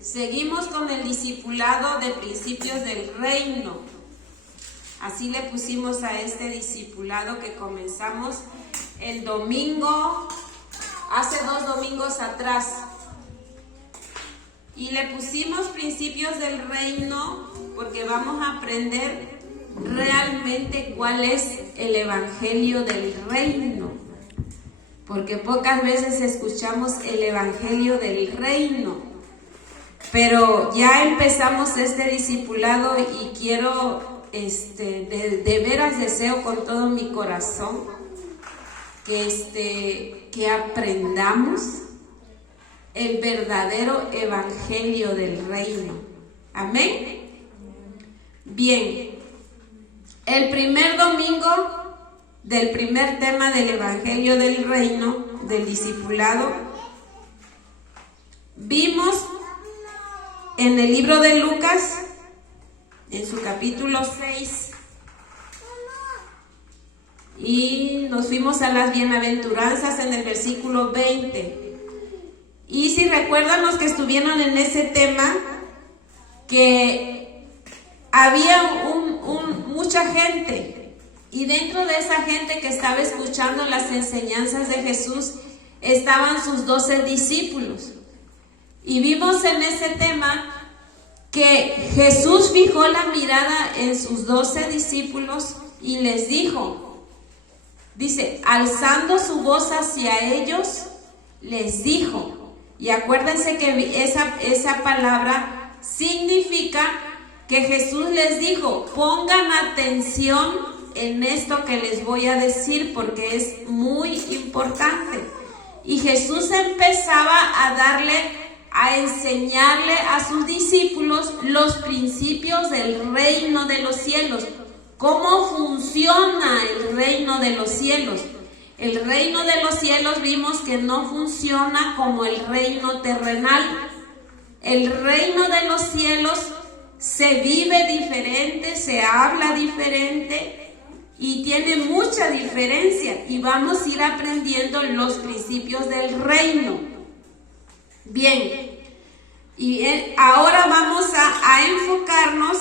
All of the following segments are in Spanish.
Seguimos con el discipulado de principios del reino. Así le pusimos a este discipulado que comenzamos el domingo, hace 2 domingos atrás. Y le pusimos principios del reino porque vamos a aprender realmente cuál es el evangelio del reino. Porque pocas veces escuchamos el evangelio del reino. Pero ya empezamos este discipulado y quiero, de veras deseo con todo mi corazón que aprendamos el verdadero evangelio del reino. Amén. Bien, el primer domingo del primer tema del evangelio del reino, del discipulado, vimos en el libro de Lucas, en su capítulo 6, y nos fuimos a las bienaventuranzas en el versículo 20. Y si recuerdan los que estuvieron en ese tema, que había mucha gente, y dentro de esa gente que estaba escuchando las enseñanzas de Jesús estaban sus 12 discípulos. Y vimos en ese tema que Jesús fijó la mirada en sus 12 discípulos y les dijo, dice, alzando su voz hacia ellos, les dijo. Y acuérdense que esa palabra significa que Jesús les dijo, pongan atención en esto que les voy a decir porque es muy importante. Y Jesús empezaba a enseñarle a sus discípulos los principios del reino de los cielos. ¿Cómo funciona el reino de los cielos? El reino de los cielos vimos que no funciona como el reino terrenal. El reino de los cielos se vive diferente, se habla diferente y tiene mucha diferencia. Y vamos a ir aprendiendo los principios del reino. Bien, y ahora vamos a enfocarnos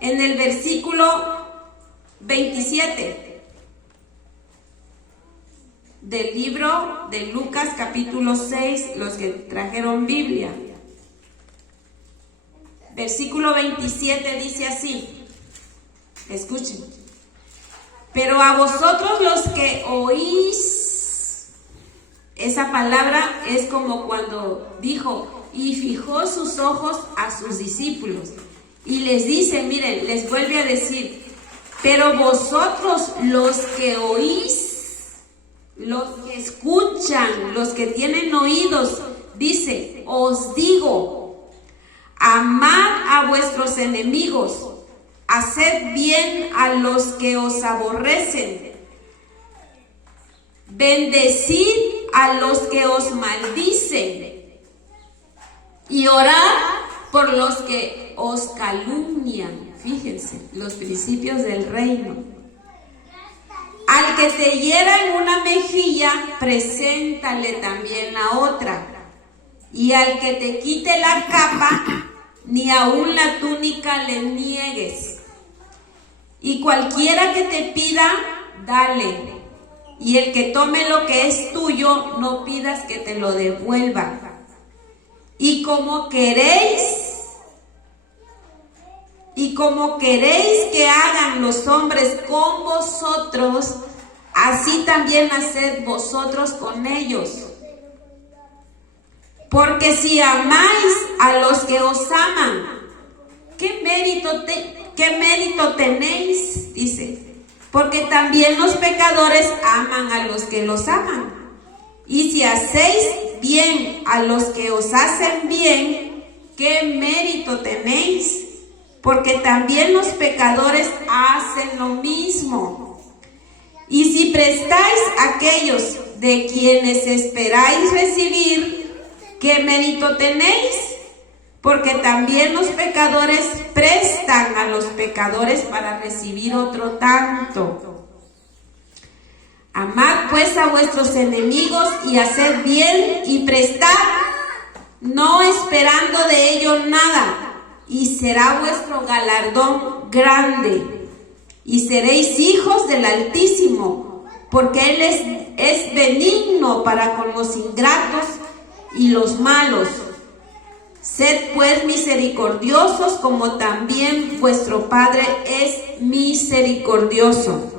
en el versículo 27. Del libro de Lucas capítulo 6, los que trajeron Biblia. Versículo 27 dice así, escuchen. Pero a vosotros los que oís, esa palabra es como cuando dijo, y fijó sus ojos a sus discípulos. Y les dice, miren, les vuelve a decir, pero vosotros los que oís, los que escuchan, los que tienen oídos, dice, os digo, amad a vuestros enemigos, haced bien a los que os aborrecen, bendecid a los que os maldicen, y orad por los que os calumnian. Fíjense, los principios del reino. Al que te hiera en una mejilla, preséntale también la otra. Y al que te quite la capa, ni aun la túnica le niegues. Y cualquiera que te pida, dale. Y el que tome lo que es tuyo, no pidas que te lo devuelva. Y como queréis que hagan los hombres con vosotros, así también haced vosotros con ellos. Porque si amáis a los que os aman, ¿qué mérito tenéis? Dice, porque también los pecadores aman a los que los aman. Y si hacéis bien a los que os hacen bien, ¿qué mérito tenéis? Porque también los pecadores hacen lo mismo. Y si prestáis a aquellos de quienes esperáis recibir, ¿qué mérito tenéis? Porque también los pecadores prestan a los pecadores para recibir otro tanto. Amad pues a vuestros enemigos y haced bien y prestad, no esperando de ello nada, y será vuestro galardón grande, y seréis hijos del Altísimo, porque Él es benigno para con los ingratos y los malos. Sed pues misericordiosos, como también vuestro Padre es misericordioso.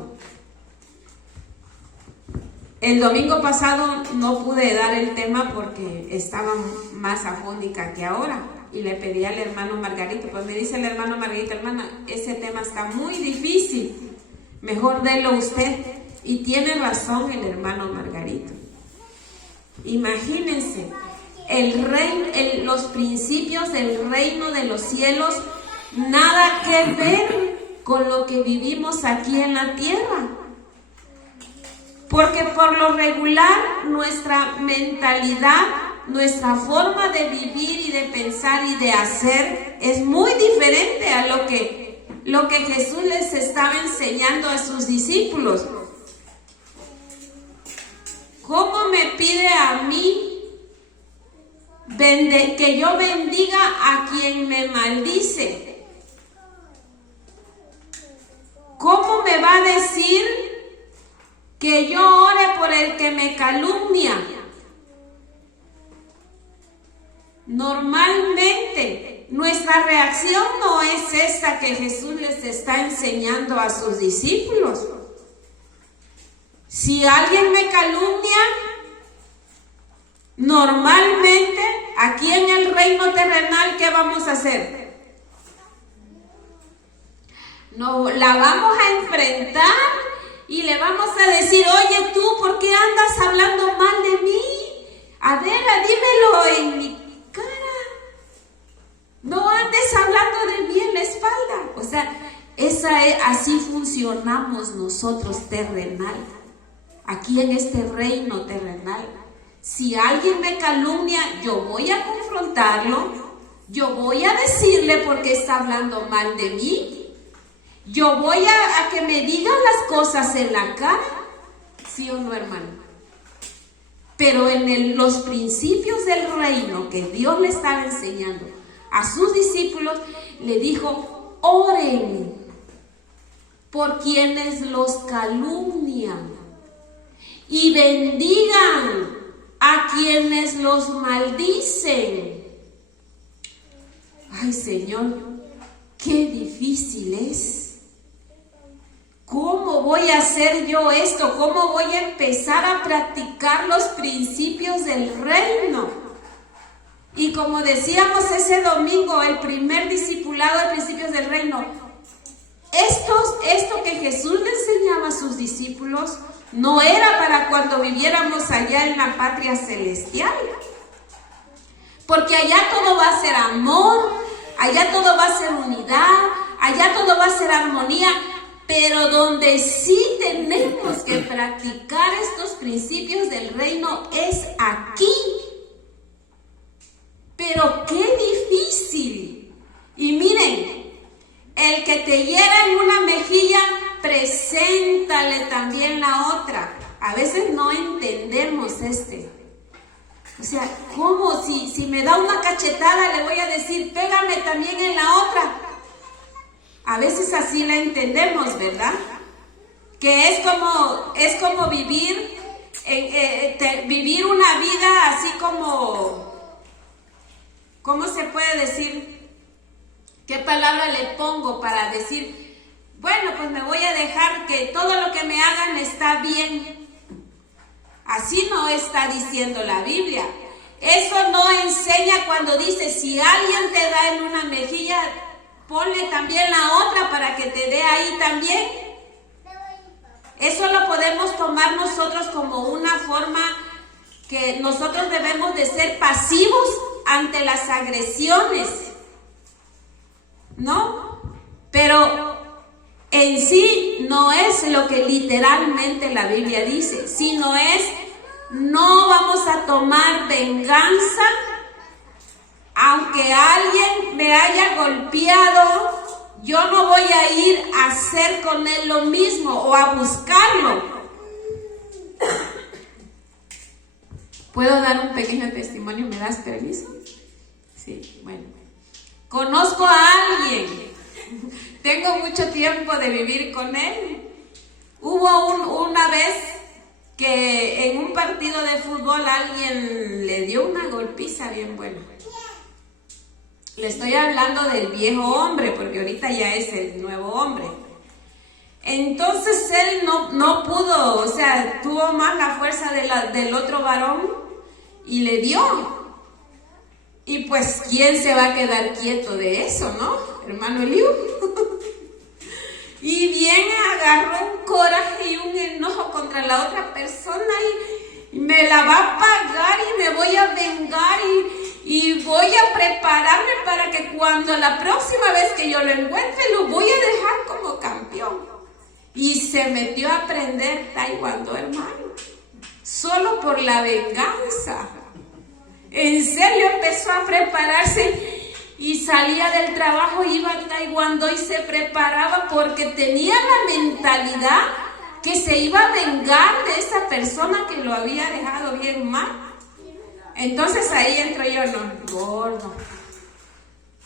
El domingo pasado no pude dar el tema porque estaba más afónica que ahora, y le pedí al hermano Margarito. Pues me dice el hermano Margarito: hermana, ese tema está muy difícil, mejor délo usted. Y tiene razón el hermano Margarito. Imagínense, los principios del reino de los cielos, nada que ver con lo que vivimos aquí en la tierra. Porque por lo regular nuestra mentalidad, nuestra forma de vivir y de pensar y de hacer es muy diferente a lo que Jesús les estaba enseñando a sus discípulos. ¿Cómo me pide a mí que yo bendiga a quien me maldice? ¿Cómo me va a decir que yo ore por el que me calumnia? Normalmente nuestra reacción no es esta que Jesús les está enseñando a sus discípulos. Si alguien me calumnia, normalmente aquí en el reino terrenal, ¿qué vamos a hacer? No, la vamos a enfrentar y le vamos a decir: oye, tú, ¿por qué andas hablando mal de mí? Adela, dímelo en mi cara. No andes hablando de mí en la espalda. O sea, así funcionamos nosotros terrenal. Aquí en este reino terrenal. Si alguien me calumnia, yo voy a confrontarlo. Yo voy a decirle por qué está hablando mal de mí. Yo voy a que me digan las cosas en la cara. ¿Sí o no, hermano? Pero en los principios del reino que Dios le estaba enseñando a sus discípulos, le dijo: oren por quienes los calumnian y bendigan a quienes los maldicen. Ay, Señor, qué difícil es. ¿Cómo voy a hacer yo esto? ¿Cómo voy a empezar a practicar los principios del reino? Y como decíamos ese domingo, el primer discipulado de principios del reino, esto que Jesús le enseñaba a sus discípulos no era para cuando viviéramos allá en la patria celestial. Porque allá todo va a ser amor, allá todo va a ser unidad, allá todo va a ser armonía. Pero donde sí tenemos que practicar estos principios del reino es aquí. Pero qué difícil. Y miren, el que te hiera en una mejilla, preséntale también la otra. A veces no entendemos O sea, ¿cómo? Si me da una cachetada, le voy a decir: pégame también en la otra. A veces así la entendemos, ¿verdad? Que es como vivir vivir una vida así como, ¿cómo se puede decir? ¿Qué palabra le pongo para decir: bueno, pues me voy a dejar que todo lo que me hagan está bien? Así no está diciendo la Biblia. Eso no enseña cuando dice: si alguien te da en una mejilla, ponle también la otra para que te dé ahí también. Eso lo podemos tomar nosotros como una forma que nosotros debemos de ser pasivos ante las agresiones, ¿no? Pero en sí no es lo que literalmente la Biblia dice, sino es: no vamos a tomar venganza. Aunque alguien me haya golpeado, yo no voy a ir a hacer con él lo mismo o a buscarlo. ¿Puedo dar un pequeño testimonio? ¿Me das permiso? Sí, bueno. Conozco a alguien. Tengo mucho tiempo de vivir con él. Hubo una vez que en un partido de fútbol alguien le dio una golpiza bien buena. Le estoy hablando del viejo hombre, porque ahorita ya es el nuevo hombre. Entonces él no pudo, o sea, tuvo más la fuerza del otro varón y le dio. Y pues, ¿quién se va a quedar quieto de eso, no? Hermano Eliú. Y bien agarró un coraje y un enojo contra la otra persona y me la va a pagar y me voy a vengar y voy a prepararme para que cuando la próxima vez que yo lo encuentre lo voy a dejar como campeón. Y se metió a aprender taekwondo, hermano, solo por la venganza. En serio, empezó a prepararse y salía del trabajo, iba a taekwondo y se preparaba porque tenía la mentalidad que se iba a vengar de esa persona que lo había dejado bien mal. Entonces ahí entro yo, no, gordo,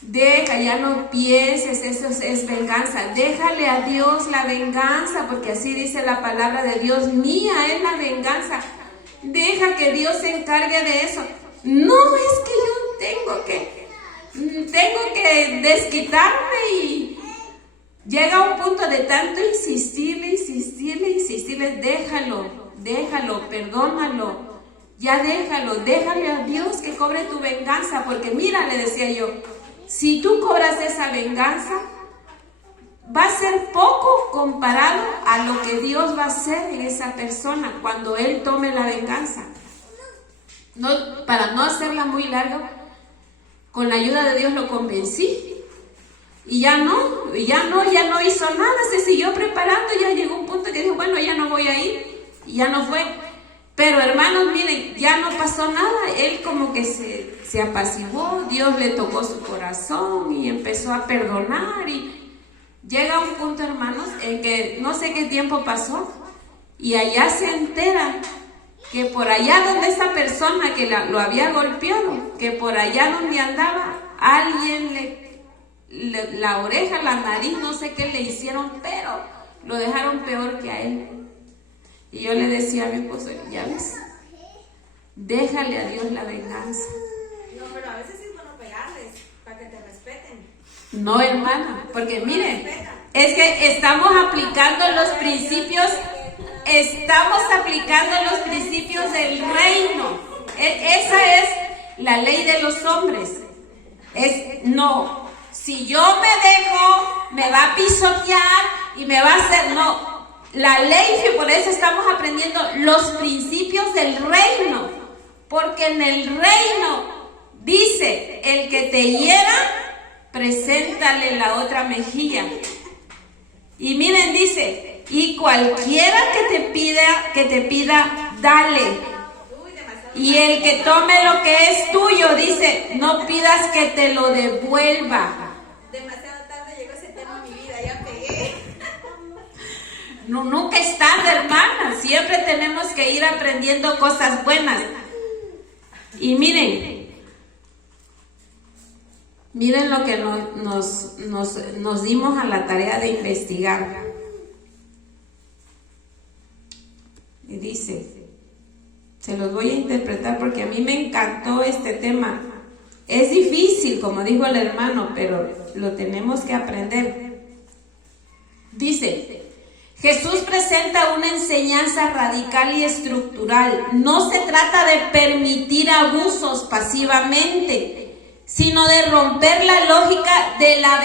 deja, ya no pienses, eso es venganza, déjale a Dios la venganza, porque así dice la palabra de Dios, mía es la venganza, deja que Dios se encargue de eso. No, es que yo tengo que desquitarme y llega un punto de tanto insistirle, déjalo, perdónalo, ya déjale a Dios que cobre tu venganza, porque mira, le decía yo, si tú cobras esa venganza, va a ser poco comparado a lo que Dios va a hacer en esa persona cuando Él tome la venganza. No, para no hacerla muy larga, con la ayuda de Dios lo convencí y ya no hizo nada, se siguió preparando, ya llegó un punto que dijo, bueno, ya no voy a ir y ya no fue. Pero hermanos, miren, ya no pasó nada, él como que se apaciguó, Dios le tocó su corazón y empezó a perdonar y llega un punto, hermanos, en que no sé qué tiempo pasó y allá se entera que por allá donde esa persona que lo había golpeado, que por allá donde andaba, alguien la oreja, la nariz, no sé qué le hicieron, pero lo dejaron peor que a él. Y yo le decía a mi esposo, ya ves, déjale a Dios la venganza. No, pero a veces es bueno pegarles, para que te respeten. No, hermana, porque miren, es que estamos aplicando los principios del reino. Esa es la ley de los hombres. No, si yo me dejo, me va a pisotear y me va a hacer, no. La ley, que por eso estamos aprendiendo los principios del reino, porque en el reino dice, el que te hiera, preséntale la otra mejilla. Y miren, dice, y cualquiera que te pida, dale. Y el que tome lo que es tuyo, dice, no pidas que te lo devuelva. Demasiado tarde llegó ese tema a mi vida, ya pegué. No, nunca es tarde, hermana. Siempre tenemos que ir aprendiendo cosas buenas. Y miren lo que nos dimos a la tarea de investigar. Y dice, se los voy a interpretar porque a mí me encantó este tema. Es difícil, como dijo el hermano, pero lo tenemos que aprender. Dice, Jesús presenta una enseñanza radical y estructural. No se trata de permitir abusos pasivamente, sino de romper la lógica de la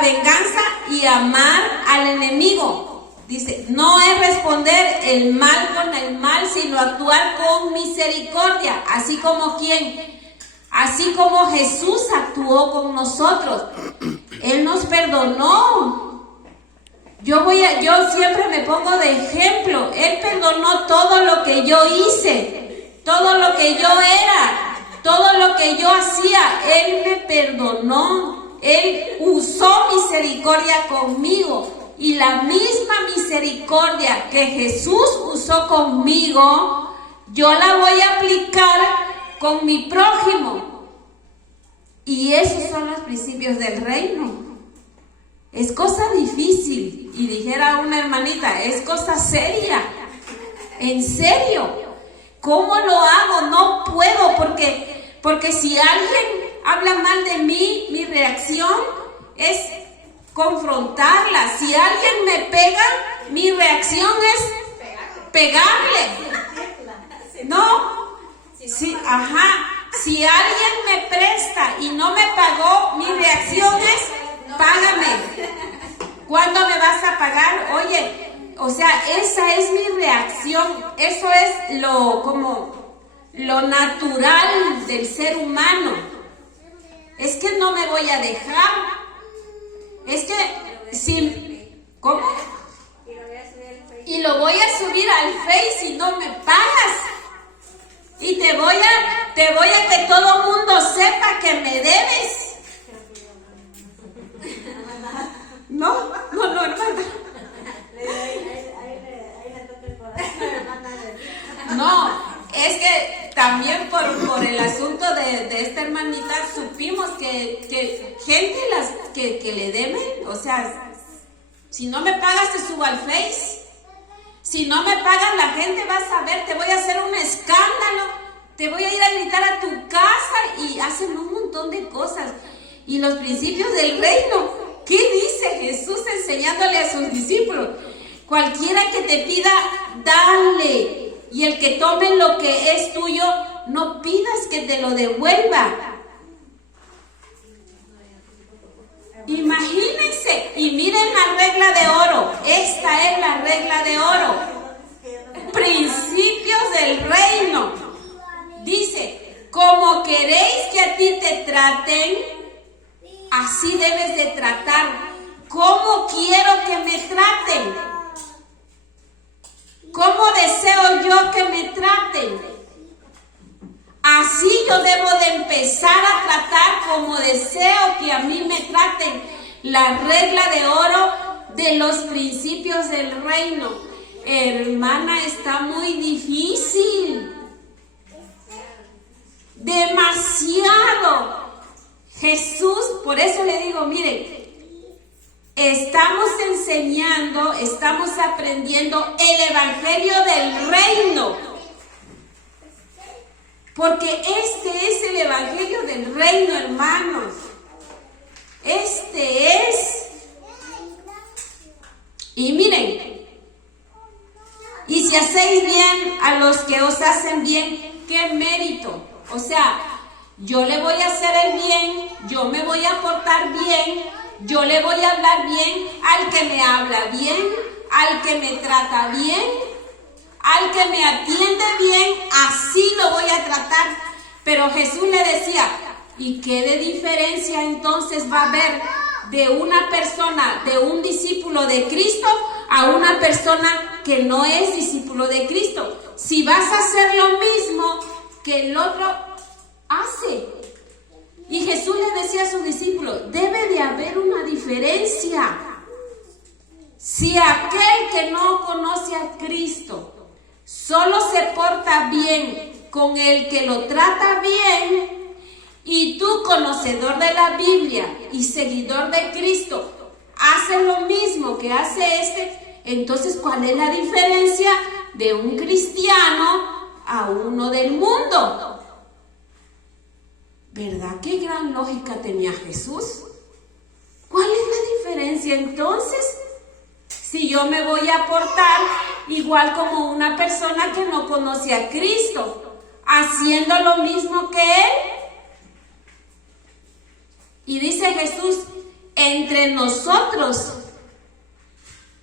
venganza y amar al enemigo. Dice, no es responder el mal con el mal, sino actuar con misericordia, así como ¿quién? Así como Jesús actuó con nosotros. Él nos perdonó. Yo siempre me pongo de ejemplo. Él perdonó todo lo que yo hice, todo lo que yo era, todo lo que yo hacía. Él me perdonó. Él usó misericordia conmigo. Y la misma misericordia que Jesús usó conmigo, yo la voy a aplicar con mi prójimo. Y esos son los principios del reino. Es cosa difícil. Y dijera una hermanita, es cosa seria. En serio. ¿Cómo lo hago? No puedo, porque si alguien habla mal de mí, mi reacción es confrontarla. Si alguien me pega, mi reacción es pegarle. ¿No? Sí, ajá. Si alguien me presta y no me pagó, mi reacción es págame. ¿Cuándo me vas a pagar? Oye, o sea, esa es mi reacción. Eso es lo natural del ser humano. Es que no me voy a dejar. Es que si, ¿cómo? Y lo voy a subir al Face y no me pagas. Y te voy a que todo mundo sepa que me debes. No, hermana. No, es que también por el asunto de esta hermanita supimos que gente que le deben, o sea, si no me pagas te subo al Face. Si no me pagas, la gente va a saber, te voy a hacer un escándalo, te voy a ir a gritar a tu casa y hacen un montón de cosas. Y los principios del reino, ¿qué dice Jesús enseñándole a sus discípulos? Cualquiera que te pida, dale. Y el que tome lo que es tuyo, no pidas que te lo devuelva. Imagínense, y miren la regla de oro. Esta es la regla de oro. Principios del reino. Dice, como queréis que a ti te traten, así debes de tratar. ¿Cómo quiero que me traten? ¿Cómo deseo yo que me traten? Así yo debo de empezar a tratar como deseo que a mí me traten. La regla de oro de los principios del reino. Hermana, está muy difícil. Demasiado. Jesús, por eso le digo, miren, estamos enseñando, estamos aprendiendo el evangelio del reino. Porque este es el evangelio del reino, hermanos. Este es. Y miren, y si hacéis bien a los que os hacen bien, ¿qué mérito? O sea, yo le voy a hacer el bien, yo me voy a portar bien, yo le voy a hablar bien al que me habla bien, al que me trata bien. Al que me atiende bien, así lo voy a tratar. Pero Jesús le decía, ¿y qué de diferencia entonces va a haber de una persona, de un discípulo de Cristo, a una persona que no es discípulo de Cristo? Si vas a hacer lo mismo que el otro hace. Y Jesús le decía a sus discípulos, debe de haber una diferencia. Si aquel que no conoce a Cristo solo se porta bien con el que lo trata bien, y tú, conocedor de la Biblia y seguidor de Cristo, haces lo mismo que hace este, entonces ¿cuál es la diferencia de un cristiano a uno del mundo? ¿Verdad qué gran lógica tenía Jesús? ¿Cuál es la diferencia entonces? Si yo me voy a portar igual como una persona que no conoce a Cristo, haciendo lo mismo que Él. Y dice Jesús, entre nosotros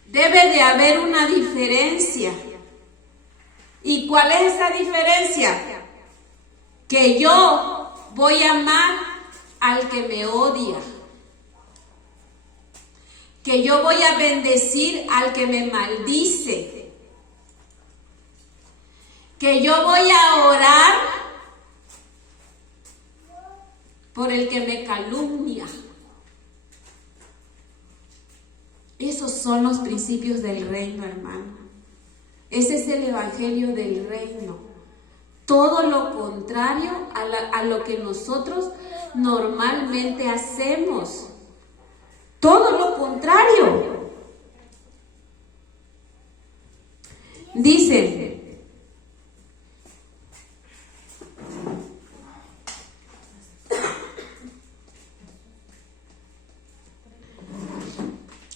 debe de haber una diferencia. ¿Y cuál es esa diferencia? Que yo voy a amar al que me odia. Que yo voy a bendecir al que me maldice. Que yo voy a orar por el que me calumnia. Esos son los principios del reino, hermano. Ese es el evangelio del reino. todo lo contrario a lo que nosotros normalmente hacemos. Todo lo contrario. Dice,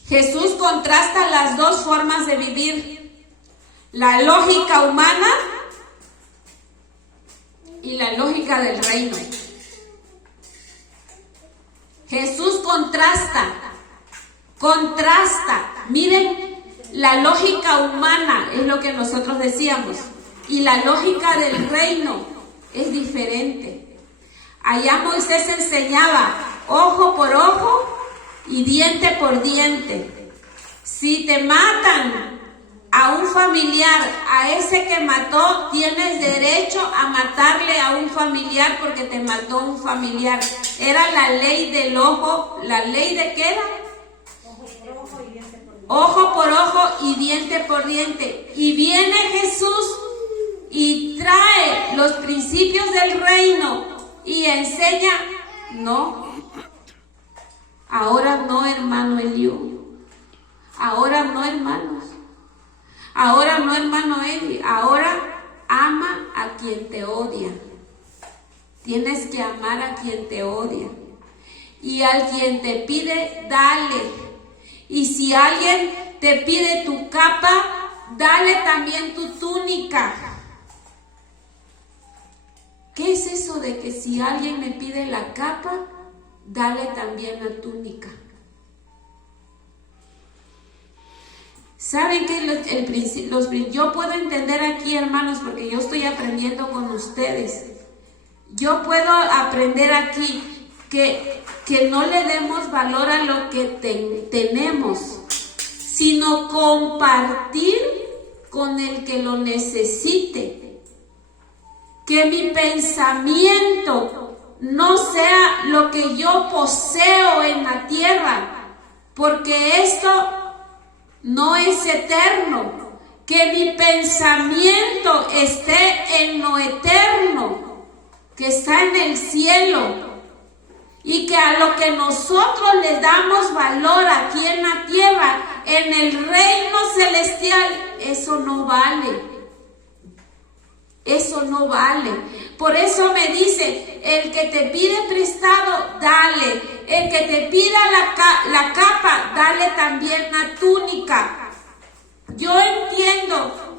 Jesús contrasta las dos formas de vivir, la lógica humana y la lógica del reino. Jesús contrasta. Miren, la lógica humana es lo que nosotros decíamos y la lógica del reino es diferente. Allá Moisés enseñaba ojo por ojo y diente por diente. Si te matan a un familiar, a ese que mató, tienes derecho a matarle a un familiar porque te mató un familiar. Era la ley del ojo. ¿La ley de qué era? Ojo por ojo y diente por diente. Y viene Jesús y trae los principios del reino y enseña, no, ahora no, hermano Eliú, ahora no, hermanos, ahora no, hermano Eli, ahora ama a quien te odia. Tienes que amar a quien te odia. Y al quien te pide, dale. Y si alguien te pide tu capa, dale también tu túnica. ¿Qué es eso de que si alguien me pide la capa, dale también la túnica? ¿Saben qué? Yo puedo entender aquí, hermanos, porque yo estoy aprendiendo con ustedes. Yo puedo aprender aquí que no le demos valor a lo que tenemos, sino compartir con el que lo necesite. Que mi pensamiento no sea lo que yo poseo en la tierra, porque esto no es eterno. Que mi pensamiento esté en lo eterno, que está en el cielo. Y que a lo que nosotros le damos valor aquí en la tierra, en el reino celestial, eso no vale. Eso no vale. Por eso me dice, el que te pide prestado, dale. El que te pida la capa, dale también la túnica. Yo entiendo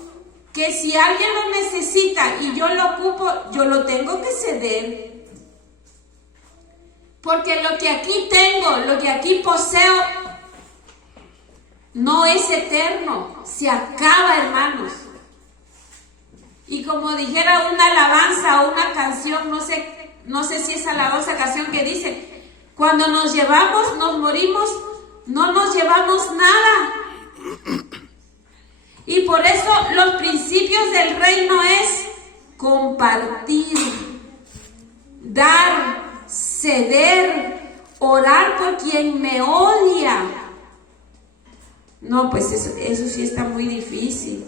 que si alguien lo necesita y yo lo ocupo, yo lo tengo que ceder. Porque lo que aquí tengo, lo que aquí poseo, no es eterno, se acaba, hermanos. Y como dijera una alabanza o una canción, no sé si es alabanza o canción que dice, cuando nos llevamos, nos morimos, no nos llevamos nada. Y por eso los principios del reino es compartir, dar, ceder, orar por quien me odia. No, pues eso sí está muy difícil.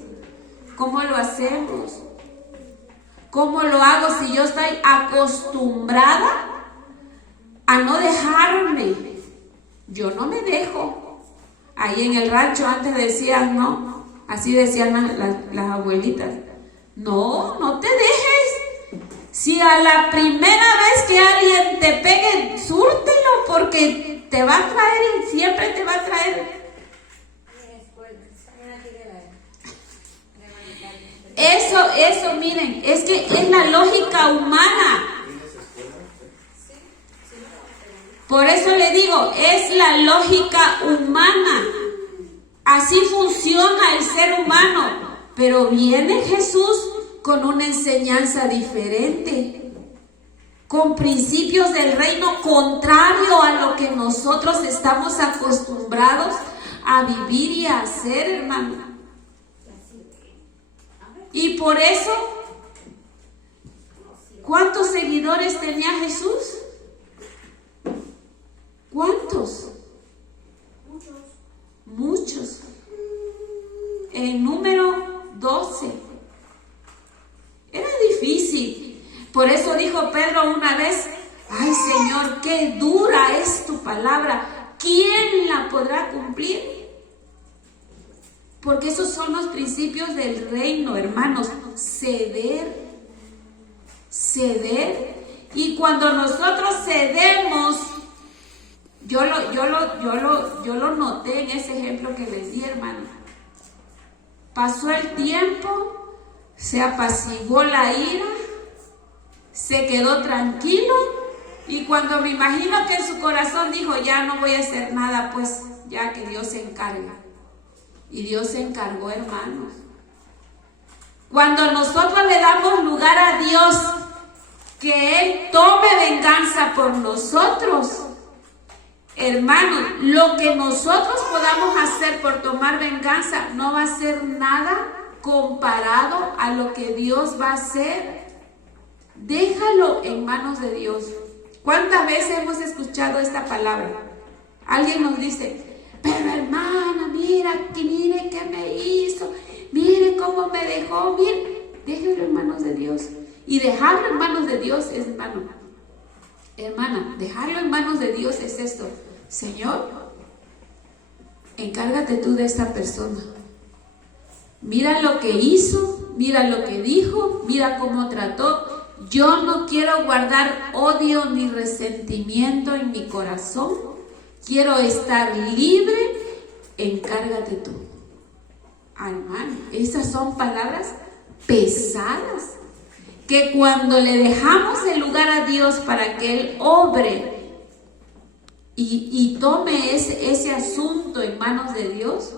¿Cómo lo hacemos? ¿Cómo lo hago si yo estoy acostumbrada a no dejarme? Yo no me dejo. Ahí en el rancho antes decían, no, así decían las abuelitas, no te dejes. Si a la primera vez que alguien te pegue, súrtelo, porque te va a traer y siempre te va a traer. Eso, miren, es que es la lógica humana. Por eso le digo, es la lógica humana. Así funciona el ser humano. Pero viene Jesús con una enseñanza diferente, con principios del reino contrario a lo que nosotros estamos acostumbrados a vivir y a hacer, hermano. Y por eso, ¿cuántos seguidores tenía Jesús? ¿Cuántos? Muchos. En número 12. Era difícil. eso dijo Pedro una vez: ay, Señor, qué dura es tu palabra, ¿quién la podrá cumplir? Porque esos son los principios del reino, hermanos. Ceder. Y cuando nosotros cedemos, yo lo noté en ese ejemplo que les di, hermano. Pasó el tiempo, se apaciguó la ira, se quedó tranquilo, y cuando me imagino que en su corazón dijo: ya no voy a hacer nada, pues ya que Dios se encarga. Y Dios se encargó, hermanos. Cuando nosotros le damos lugar a Dios que Él tome venganza por nosotros, hermanos, lo que nosotros podamos hacer por tomar venganza no va a ser nada comparado a lo que Dios va a hacer. Déjalo en manos de Dios. ¿Cuántas veces hemos escuchado esta palabra? Alguien nos dice: pero hermana, mire qué me hizo, mire cómo me dejó. Mire, déjelo en manos de Dios. Y dejarlo en manos de Dios es, hermana, dejarlo en manos de Dios es esto: Señor, encárgate tú de esta persona. Mira lo que hizo, mira lo que dijo, mira cómo trató. Yo no quiero guardar odio ni resentimiento en mi corazón. Quiero estar libre. Encárgate tú. Hermano, esas son palabras pesadas, que cuando le dejamos el lugar a Dios para que Él obre y tome ese asunto en manos de Dios,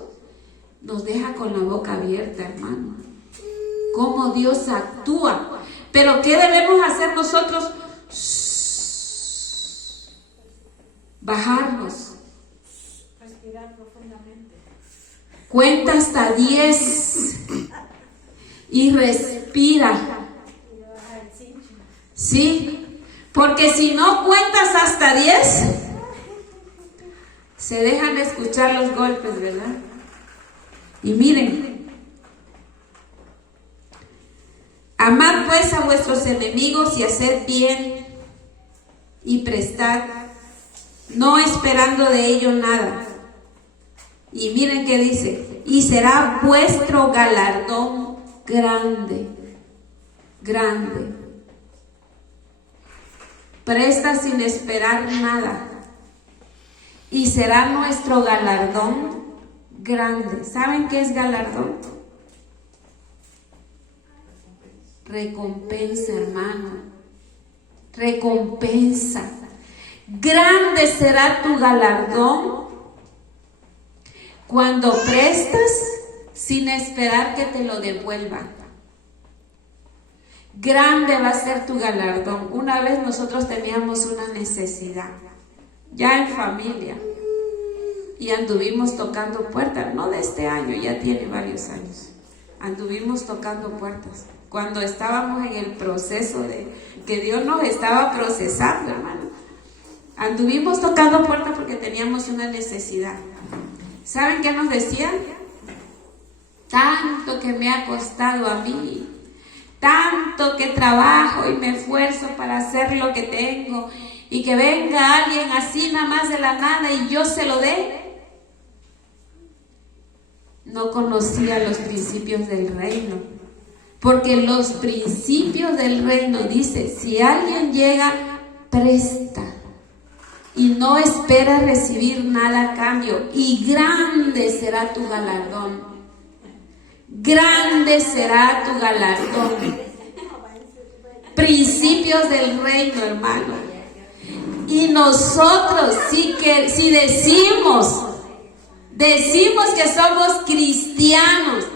nos deja con la boca abierta, hermano. Cómo Dios actúa. Pero ¿qué debemos hacer nosotros? Bajarnos. Respirar profundamente. Cuenta hasta 10 y respira. Sí, porque si no cuentas hasta 10, se dejan de escuchar los golpes, ¿verdad? Y miren: amad pues a vuestros enemigos y haced bien y prestad, no esperando de ello nada. Y miren qué dice: y será vuestro galardón grande, grande. Presta sin esperar nada, y será nuestro galardón grande. ¿Saben qué es galardón? Recompensa, hermano. Recompensa. Grande será tu galardón cuando prestas sin esperar que te lo devuelvan. Grande va a ser tu galardón. Una vez nosotros teníamos una necesidad, ya en familia, y anduvimos tocando puertas, no de este año, ya tiene varios años. Anduvimos tocando puertas cuando estábamos en el proceso de que Dios nos estaba procesando, hermano. Anduvimos tocando puertas porque teníamos una necesidad. ¿Saben qué nos decían? Tanto que me ha costado a mí, tanto que trabajo y me esfuerzo para hacer lo que tengo, y que venga alguien así nada más de la nada y yo se lo dé. No conocía los principios del reino, porque los principios del reino dice: si alguien llega, presta y no espera recibir nada a cambio, y grande será tu galardón. Grande será tu galardón. Principios del reino, hermano. Y nosotros si decimos que somos cristianos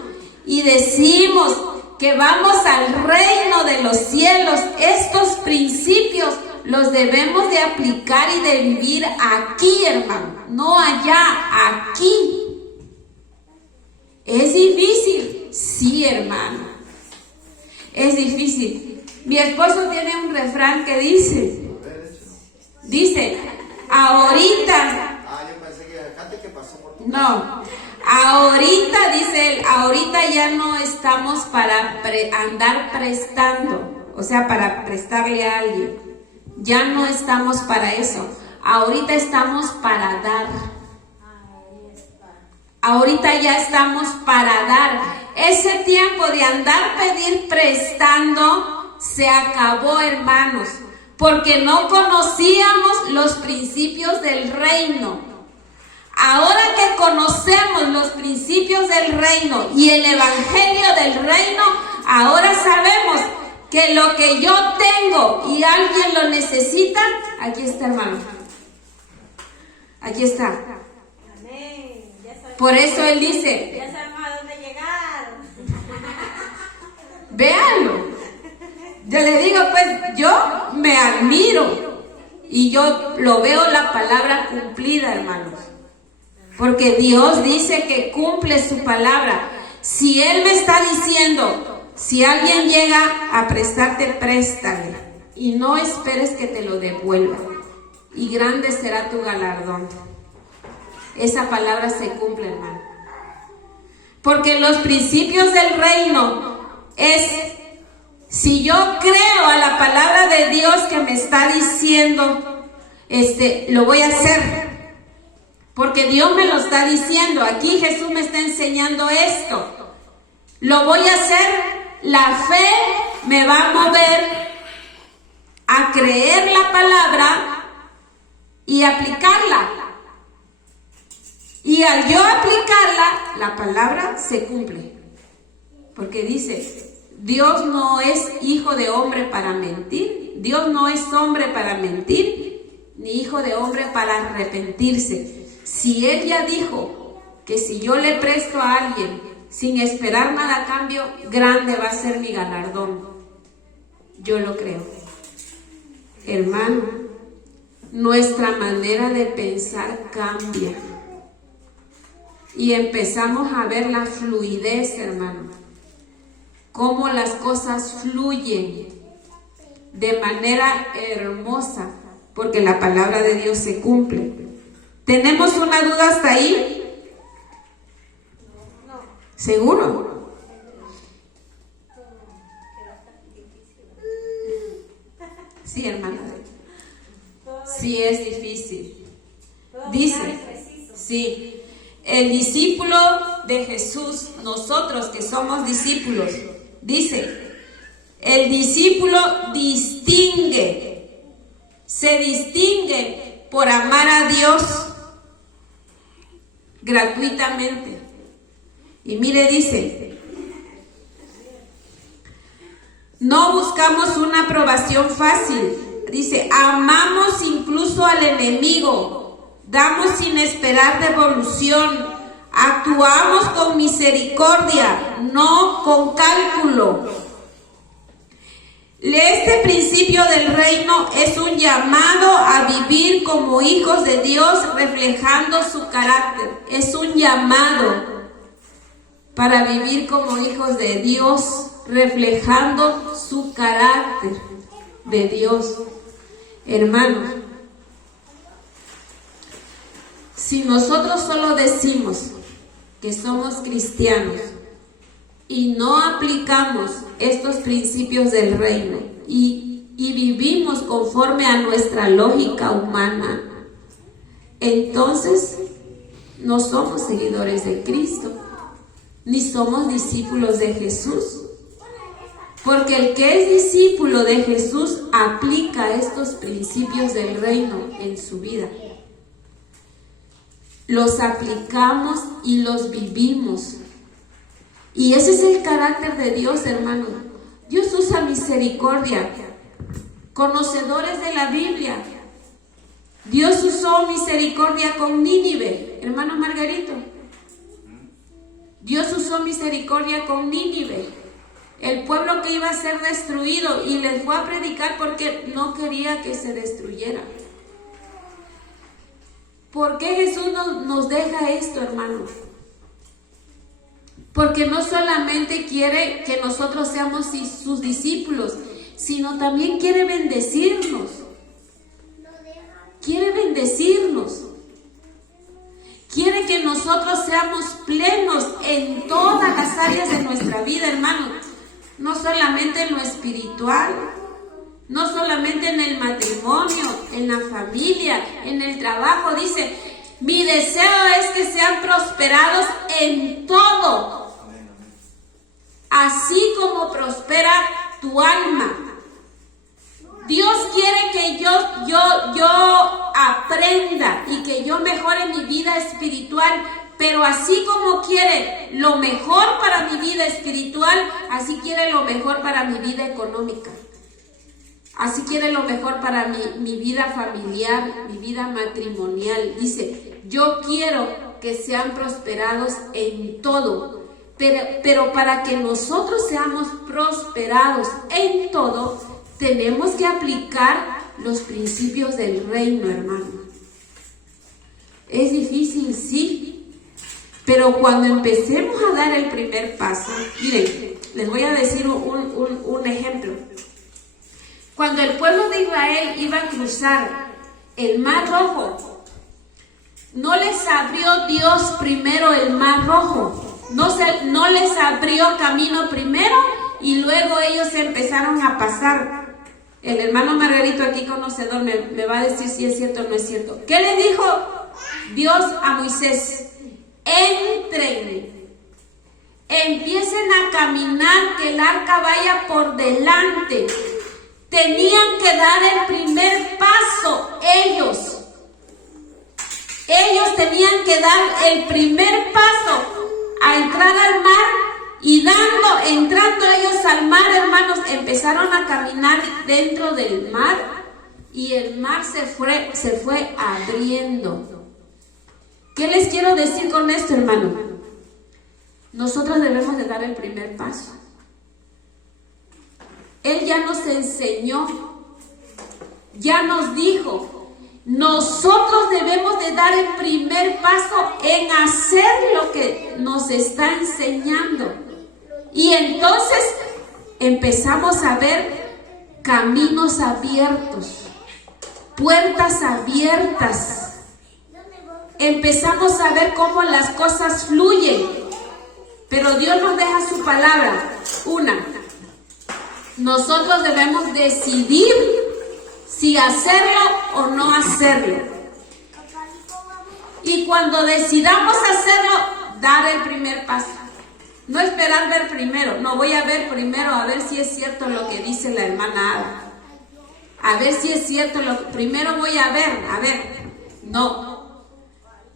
y decimos que vamos al reino de los cielos, estos principios los debemos de aplicar y de vivir aquí, hermano, no allá, aquí. ¿Es difícil? Sí, hermano, es difícil. Mi esposo tiene un refrán que dice, ahorita, no, ahorita, dice él, ahorita ya no estamos para andar prestando. o sea, para prestarle a alguien. Ya no estamos para eso. Ahorita estamos para dar. Ahorita ya estamos para dar. Ese tiempo de andar pedir prestando se acabó, hermanos, porque no conocíamos los principios del reino. Ahora que conocemos los principios del reino y el evangelio del reino, ahora sabemos que lo que yo tengo y alguien lo necesita, aquí está, hermano. Aquí está. Amén. Por eso él dice, Ya sabemos a dónde llegar. véanlo. Yo le digo, pues yo me admiro y yo lo veo la palabra cumplida, hermanos. Porque Dios dice que cumple su palabra. Si Él me está diciendo, si alguien llega a prestarte, préstale. Y no esperes que te lo devuelva. Y grande será tu galardón. Esa palabra se cumple, hermano. Porque los principios del reino es, si yo creo a la palabra de Dios que me está diciendo, lo voy a hacer. Porque Dios me lo está diciendo. Aquí Jesús me está enseñando esto. Lo voy a hacer. La fe me va a mover a creer la palabra y aplicarla. Y al yo aplicarla, la palabra se cumple. Porque dice, Dios no es hijo de hombre para mentir. Dios no es hombre para mentir, ni hijo de hombre para arrepentirse. Si Él ya dijo que si yo le presto a alguien sin esperar nada a cambio, grande va a ser mi galardón. Yo lo creo. Hermano, nuestra manera de pensar cambia. Y empezamos a ver la fluidez, hermano. Cómo las cosas fluyen de manera hermosa, porque la palabra de Dios se cumple. ¿Tenemos una duda hasta ahí? No. ¿Seguro? Sí, hermana. Sí, es difícil. Dice, sí, el discípulo de Jesús, nosotros que somos discípulos, dice, el discípulo se distingue por amar a Dios gratuitamente. Y mire, dice, no buscamos una aprobación fácil. Dice, amamos incluso al enemigo, damos sin esperar devolución, actuamos con misericordia, no con cálculo. Este principio del reino es un llamado a vivir como hijos de Dios, reflejando su carácter. Es un llamado para vivir como hijos de Dios, reflejando su carácter de Dios. Hermanos, si nosotros solo decimos que somos cristianos y no aplicamos estos principios del reino y vivimos conforme a nuestra lógica humana, entonces no somos seguidores de Cristo, ni somos discípulos de Jesús. Porque el que es discípulo de Jesús aplica estos principios del reino en su vida. Los aplicamos y los vivimos. Y ese es el carácter de Dios, hermano. Dios usa misericordia. Conocedores de la Biblia. Dios usó misericordia con Nínive, hermano Margarito. Dios usó misericordia con Nínive, el pueblo que iba a ser destruido, y les fue a predicar porque no quería que se destruyera. ¿Por qué Jesús nos deja esto, hermanos? Porque no solamente quiere que nosotros seamos sus discípulos, sino también quiere bendecirnos. Quiere bendecirnos. Quiere que nosotros seamos plenos en todas las áreas de nuestra vida, hermanos. no solamente en lo espiritual, no solamente en el matrimonio, en la familia, en el trabajo. Dice, mi deseo es que sean prosperados en todo, así como prospera tu alma. Dios quiere que yo aprenda y que yo mejore mi vida espiritual, pero así como quiere lo mejor para mi vida espiritual, así quiere lo mejor para mi vida económica. Así quiere lo mejor para mi vida familiar, mi vida matrimonial. Dice, yo quiero que sean prosperados en todo, pero para que nosotros seamos prosperados en todo, tenemos que aplicar los principios del reino, hermano. Es difícil, sí, pero cuando empecemos a dar el primer paso, miren, les voy a decir un ejemplo. Cuando el pueblo de Israel iba a cruzar el Mar Rojo, no les abrió Dios primero el Mar Rojo, no les abrió camino primero y luego ellos empezaron a pasar. El hermano Margarito, aquí conocedor, me va a decir si es cierto o no es cierto. ¿Qué le dijo Dios a Moisés? Entren, empiecen a caminar, que el arca vaya por delante. Tenían que dar el primer paso ellos. Ellos tenían que dar el primer paso a entrar al mar. Y entrando ellos al mar, hermanos, empezaron a caminar dentro del mar y el mar se fue abriendo. ¿Qué les quiero decir con esto, hermano? Nosotros debemos de dar el primer paso. Él ya nos enseñó, ya nos dijo, nosotros debemos de dar el primer paso en hacer lo que nos está enseñando. Y entonces empezamos a ver caminos abiertos, puertas abiertas. Empezamos a ver cómo las cosas fluyen. Pero Dios nos deja su palabra. Nosotros debemos decidir si hacerlo o no hacerlo. Y cuando decidamos hacerlo, dar el primer paso. No esperar ver primero, no, voy a ver primero a ver si es cierto lo que dice la hermana Ada. A ver si es cierto, primero voy a ver, no.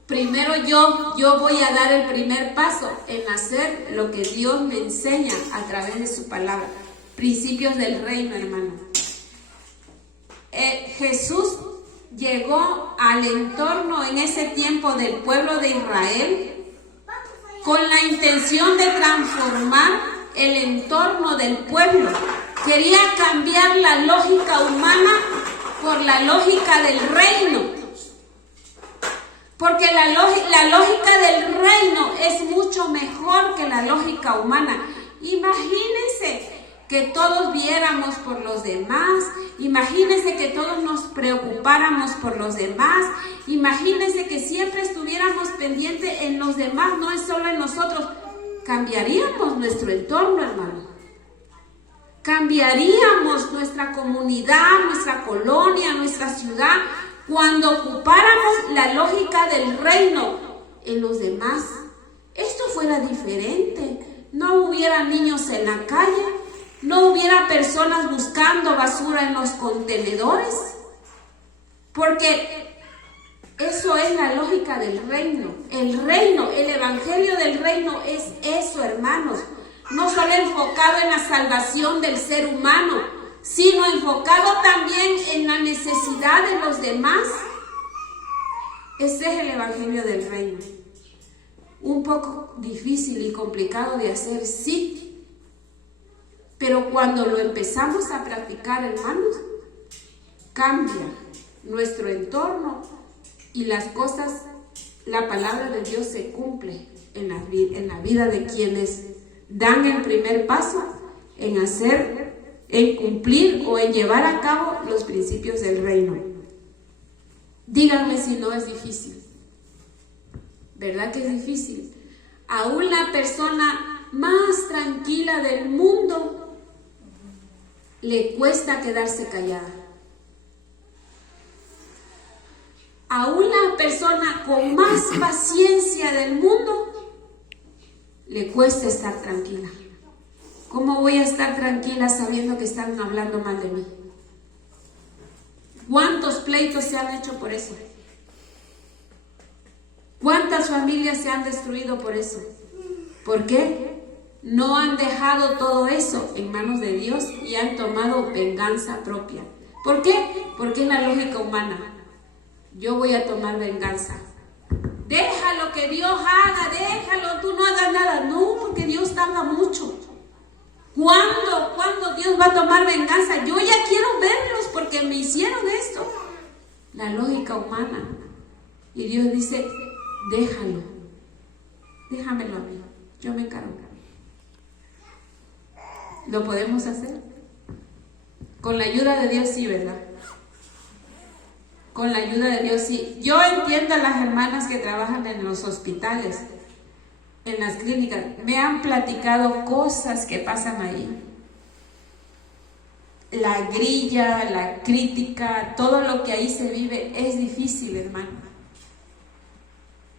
Primero yo voy a dar el primer paso en hacer lo que Dios me enseña a través de su palabra. Principios del reino, hermano. Jesús llegó al entorno en ese tiempo del pueblo de Israel con la intención de transformar el entorno del pueblo. Quería cambiar la lógica humana por la lógica del reino. Porque la lógica del reino es mucho mejor que la lógica humana. Imagínense que todos viéramos por los demás. Imagínense que todos nos preocupáramos por los demás. Imagínense que siempre estuviéramos pendientes en los demás, no es solo en nosotros. Cambiaríamos nuestro entorno, hermano. Cambiaríamos nuestra comunidad, nuestra colonia, nuestra ciudad, cuando ocupáramos la lógica del reino en los demás. Esto fuera diferente. No hubiera niños en la calle, no hubiera personas buscando basura en los contenedores, porque eso es la lógica del reino. El reino, el evangelio del reino es eso, hermanos. No solo enfocado en la salvación del ser humano, sino enfocado también en la necesidad de los demás. Ese es el evangelio del reino. Un poco difícil y complicado de hacer, sí. Pero cuando lo empezamos a practicar, hermanos, cambia nuestro entorno y las cosas, la palabra de Dios se cumple en la vida de quienes dan el primer paso en hacer, en cumplir o en llevar a cabo los principios del reino. Díganme si no es difícil. ¿Verdad que es difícil? Aún la persona más tranquila del mundo le cuesta quedarse callada. A una persona con más paciencia del mundo le cuesta estar tranquila. ¿Cómo voy a estar tranquila sabiendo que están hablando mal de mí? ¿Cuántos pleitos se han hecho por eso? ¿Cuántas familias se han destruido por eso? ¿Por qué? No han dejado todo eso en manos de Dios y han tomado venganza propia. ¿Por qué? Porque es la lógica humana. Yo voy a tomar venganza. Déjalo que Dios haga, déjalo, tú no hagas nada. No, porque Dios tarda mucho. ¿Cuándo Dios va a tomar venganza? Yo ya quiero verlos porque me hicieron esto. La lógica humana. Y Dios dice, déjalo. Déjamelo a mí. Yo me encargo. ¿Lo podemos hacer? Con la ayuda de Dios sí, ¿verdad? Con la ayuda de Dios sí. Yo entiendo a las hermanas que trabajan en los hospitales, en las clínicas. Me han platicado cosas que pasan ahí. La grilla, la crítica, todo lo que ahí se vive es difícil, hermano.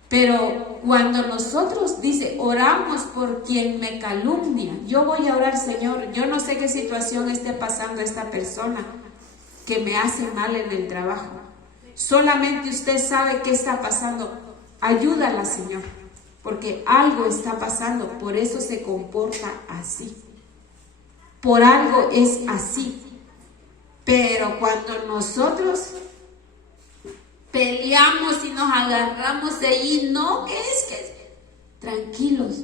Pero cuando nosotros, dice, oramos por quien me calumnia, yo voy a orar, Señor, yo no sé qué situación esté pasando esta persona que me hace mal en el trabajo. Solamente usted sabe qué está pasando. Ayúdala, Señor, porque algo está pasando, por eso se comporta así. Por algo es así. Pero cuando nosotros peleamos y nos agarramos de ahí, no, ¿qué es? Tranquilos.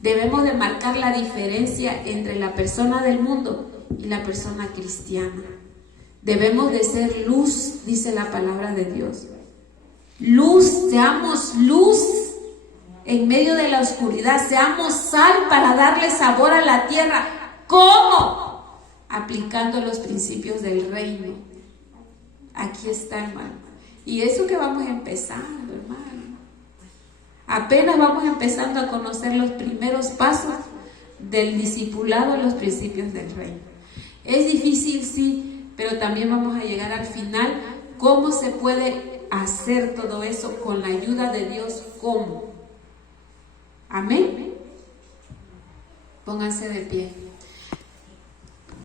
Debemos de marcar la diferencia entre la persona del mundo y la persona cristiana. Debemos de ser luz, dice la palabra de Dios. Luz, seamos luz en medio de la oscuridad, seamos sal para darle sabor a la tierra. ¿Cómo? Aplicando los principios del reino. Aquí está, hermano. Y eso que vamos empezando, hermano. Apenas vamos empezando a conocer los primeros pasos del discipulado a los principios del reino. Es difícil, sí, pero también vamos a llegar al final. ¿Cómo se puede hacer todo eso con la ayuda de Dios? ¿Cómo? Amén. Pónganse de pie.